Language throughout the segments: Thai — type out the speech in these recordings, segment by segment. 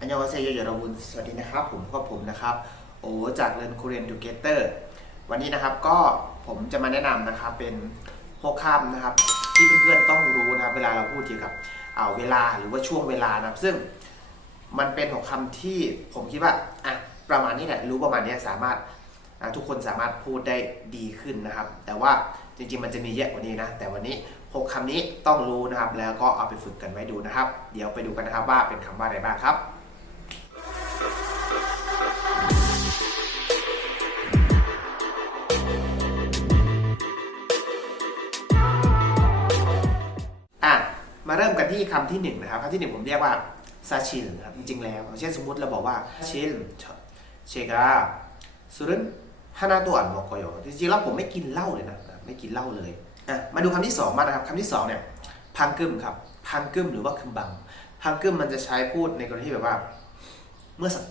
อันยองเซโยยราบุญสวัสดีนะครับ ผมก็ผมนะครับ โอจากเรียนคูเรียนดูเกเตอร์ วันนี้นะครับก็ผมจะมาแนะนำนะครับเป็นหกคำนะครับ ที่เพื่อนๆต้องรู้นะครับ เวลาเราพูดเกี่ยวกับเอาเวลาหรือว่าช่วงเวลานะครับ ซึ่งมันเป็นหกคำที่ผมคิดว่าอะประมาณนี้แหละรู้ประมาณนี้สามารถทุกคนสามารถพูดได้ดีขึ้นนะครับ แต่ว่าจริงๆมันจะมีเยอะกว่านี้นะ แต่วันนี้หกคำนี้ต้องรู้นะครับ แล้วก็เอาไปฝึกกันไว้ดูนะครับ เดี๋ยวไปดูกันนะครับว่าเป็นคำว่าอะไรบ้างครับ มาเริ่มกันที่คำที่หนึ่งนะครับคำที่หนึ่งผมเรียกว่าซาชินครับจริงๆแล้วเช่นสมมติเราบอกว่าชินเชกาสุรุนฮานาตัวอันโมโกโยจริงๆแล้วผมไม่กินเหล้าเลยนะไม่กินเหล้าเลยอะมาดูคำที่สองมานะครับคำที่สองเนี่ยพังกึมครับพังกึมหรือว่าคึมบังพังกึมมันจะใช้พูดในกรณีที่แบบว่า เมื่อสัก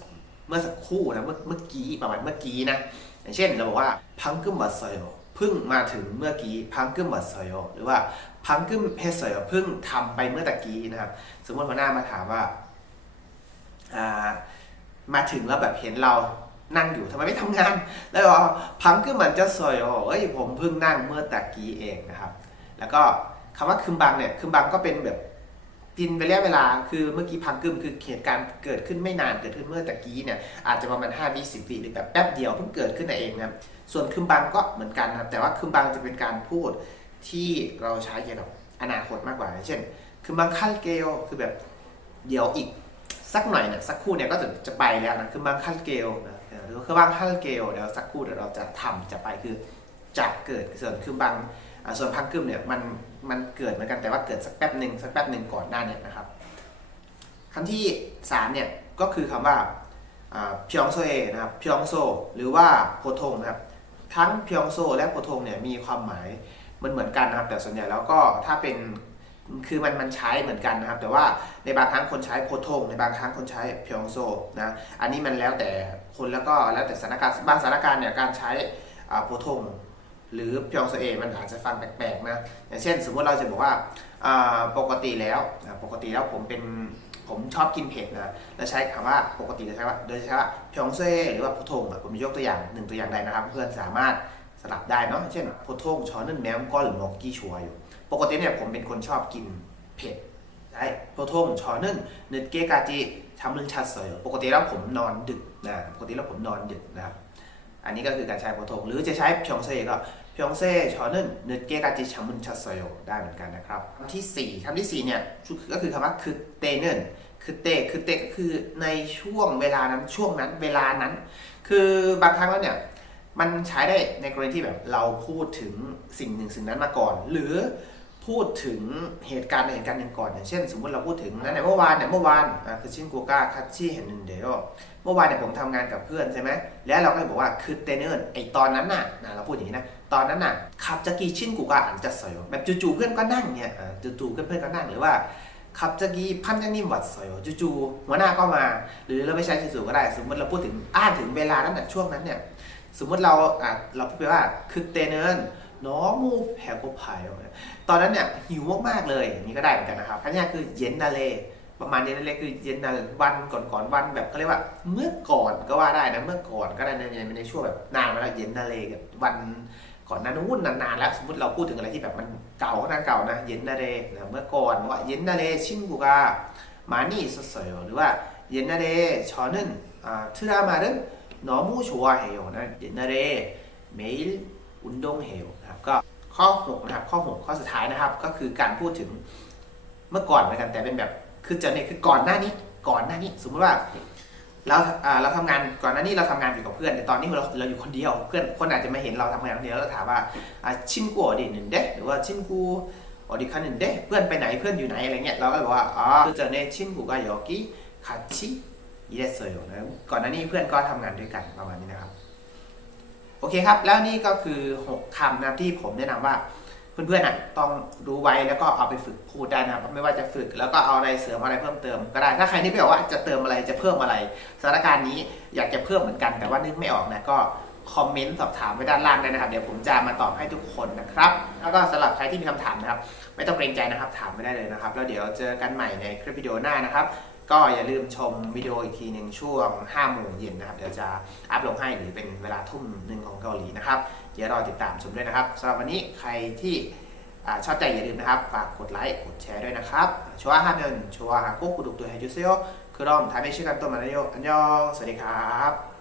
เมื่อสักครู่นะเมื่อเมื่อกี้ประมาณเมื่อกี้นะอย่างเช่นเราบอกว่าพังกึมวัดเซโยเพิ่งมาถึงเมื่อกี้พังกึมวัดเซโยหรือว่า พังกึมเฮเซโยเพิ่งทำไปเมื่อตะกี้นะครับ สมมติหัวหน้ามาถามว่าามาถึงแล้วแบบเห็นเรานั่งอยู่ทำไมไม่ทำงาน แล้วกว่าพังกึมมันจะสวยโอ้ยผมเพิ่งนั่งเมื่อตะกี้เองนะครับ แล้วก็คำว่าคึมบังเนี่ยคึมบังก็เป็นแบบกินไประยะเวลา คือเมื่อกี้พังกึมคือเหตุการณ์เกิดขึ้นไม่นานเกิดขึ้นเมื่อตะกี้เนี่ยอาจจะประมาณ5วิ10วิหรือแบบแป๊บเดียวเพิ่งเกิดขึ้นเองนะครับส่วนคึมบังก็เหมือนกันนะครับแต่ว่าคึมบังจะเป็นการพูด ที่เราใช้เกี่ยวกับอนาคตมากกว่า เช่นคึมบังคัลเกลคือแบบเดี๋ยวอีกสักหน่อยเนี่ยสักครู่เนี่ยก็จะจะไปแล้วนะคึมบังคัลเกลนะหรือคึมบังคัลเกลเดี๋ยวสักครู่เดี๋ยวเราจะทำจะไปคือจะเกิดส่วนคึมบังส่วนพังกึมเนี่ยมันมันเกิดเหมือนกันแต่ว่าเกิดสักแป๊บหนึ่งสักแป๊บหนึ่งก่อนหน้าเนี่ยนะครับคำที่สามเนี่ยก็คือคำว่าพยองโซเอนะครับพยองโซหรือว่าโพทงนะครับทั้งพยองโซและโพทงเนี่ยมีความหมาย มันเหมือนกันนะครับ แต่ส่วนใหญ่แล้วก็ถ้าเป็นคือมันมันใช้เหมือนกันนะครับ แต่ว่าในบางครั้งคนใช้โพทงในบางครั้งคนใช้เพียงโซนะอันนี้มันแล้วแต่คนแล้วก็แล้วแต่สถานการณ์บางสถานการณ์เนี่ยการใช้อ่าโพทงหรือเพียงโซเอมันอาจจะฟังแปลกๆนะอย่างเช่น สมมติเราจะบอกว่าอ่าปกติแล้วปกติแล้วผมเป็นผมชอบกินเผ็ดนะแล้วใช้คำว่าปกติจะใช้ว่าโดยใช้ว่าเพียงโซเอหรือว่าโพทงผมยกตัวอย่างหนึ่งตัวอย่างใดนะครับ เพื่อนสามารถ สลับได้เนาะเช่นโพุทงช้อนนึ่งแมวก็หรือนกกี้ชัวอยู่ ปกติเนี่ยผมเป็นคนชอบกินเผ็ดใช่พุทงช้อนนึ่งเนึกเกกาจิทำลึงชัดเสยปกติแล้วผมนอนดึกนะปกติแล้วผมนอนดึกนะครับอันนี้ก็คือการใช้โพทงหรือจะใช้พยองเซก็พยองเซชอนึนเนื้อเกกาจิชัมมุนชัสโซโยได้เหมือนกันนะครับคำที่4คำที่4เนี่ยก็คือคำว่าคือเตเนนคือเตคือเตก็คือในช่วงเวลานั้นช่วงนั้นเวลานั้น คือบางครั้งแล้วเนี่ย มันใช้ได้ในกรณีที่แบบเราพูดถึงสิ่งหนึ่งสิ่งนั้นมาก่อน หรือพูดถึงเหตุการณ์ในเหตุการณ์หนึ่งก่อนอย่างเช่น สมมติเราพูดถึงนั้นในเมื่อวานเนี่ยเมื่อวานอ่าคือชินกูก้าคัตชิเห็นหนึ่งเดียวเมื่อวานเนี่ยผมทำงานกับเพื่อนใช่ไหมแล้วเราก็เลยบอกว่าคือเตเนอร์ไอตอนนั้นน่ะนะเราพูดอย่างนี้นะตอนนั้นน่ะขับจักรีชิ้นกูก็อ่านจะสอยแบบจู่ๆเพื่อนก็นั่งเนี่ยอ่าจู่ๆเพื่อนๆก็นั่งหรือว่า ขับจักรีพันจังนิ่มวัดสอยจู่ๆหัวหน้าก็มา หรือเราไม่ใช้จู่ๆก็ได้ สมมติเราพูดถึงอ้างถึงเวลานั้นนะช่วงนั้นเนี่ยสมมติเราอะเราพูดไปว่าคือเตเนอร์น้องมูแผลก็พายตอนนั้นเนี่ยหิวมากๆเลยอย่างนี้ก็ได้เหมือนกันนะครับอันนี้คือเย็นนาเลประมาณเย็นนาเลคือเย็นนาวันก่อนๆวันแบบเขาเรียกว่าเมื่อก่อนก็ว่าได้นะเมื่อก่อนก็ได้ในในในช่วงแบบนานมาแล้วเย็นนาเลกับวัน ก่อนนั้นวุ่นนานๆแล้วสมมติเราพูดถึงอะไรที่แบบมันเก่าก็นะเก่านะเย็นนาเรเมื่อก่อนว่าเย็นนาเรชิมบุกามานี่สเซลหรือว่าเย็นนาเรชอนึนทืรามารึน้อมูชัวเฮยนะเย็นนาเรเมลอุนดงเฮลนะครับก็ข้อ6นะครับข้อ 6 ข้อสุดท้ายนะครับ ก็คือการพูดถึงเมื่อก่อนเหมือนกันแต่เป็นแบบคือจะเนี่ยคือก่อนหน้านี้ก่อนหน้านี้ สมมติว่า เราอ่าเราทำงานก่อนหน้านี้เราทำงานอยู่กับเพื่อน แต่ตอนนี้เราเราอยู่คนเดียว เพื่อนคนอาจจะไม่เห็นเราทำงานคนเดียวแล้วถามว่าชินกูอดีหนึ่งเด้หรือว่าชินกูอดีคันหนึ่งเด้เพื่อนไปไหนเพื่อนอยู่ไหนอะไรเงี้ยเราก็บอกว่าอ๋อคือจะเนชินกูก็ยอกิคาชิอิเดโซโยนะก่อนหน้านี้เพื่อนก็ทำงานด้วยกันประมาณนี้นะครับ โอเคครับ แล้วนี่ก็คือ 6คำนะที่ผมแนะนำว่า เพื่อนๆอะต้องรู้ไว้แล้วก็เอาไปฝึกพูดได้นะครับไม่ว่าจะฝึกแล้วก็เอาอะไรเสริมอะไรเพิ่มเติมก็ได้ ถ้าใครนึกไม่ออกว่าจะเติมอะไรจะเพิ่มอะไรสถานการณ์นี้อยากจะเพิ่มเหมือนกัน แต่ว่านึกไม่ออกนะก็คอมเมนต์สอบถามไว้ด้านล่างได้นะครับ เดี๋ยวผมจะมาตอบให้ทุกคนนะครับ แล้วก็สำหรับใครที่มีคำถามนะครับ ไม่ต้องเกรงใจนะครับถามไม่ได้เลยนะครับ แล้วเดี๋ยวเจอกันใหม่ในคลิปวิดีโอหน้านะครับ ก็อย่าลืมชมวิดีโออีกทีหนึ่งช่วง5โมงเย็นนะครับ เดี๋ยวจะอัพลงให้หรือเป็นเวลาทุ่มหนึ่งของเกาหลีนะครับ เดี๋ยวรอติดตามชมด้วยนะครับสำหรับวันนี้ใครที่ชอบใจอย่าลืมนะครับ ฝากกดไลค์ กดแชร์ด้วยนะครับชัวร์ฮาเมนชัวร์ฮากุกุดุกตัวให้จุเซโอคือรอมทาเมชิกันตัวมานาโยอันยองสวัสดีครับ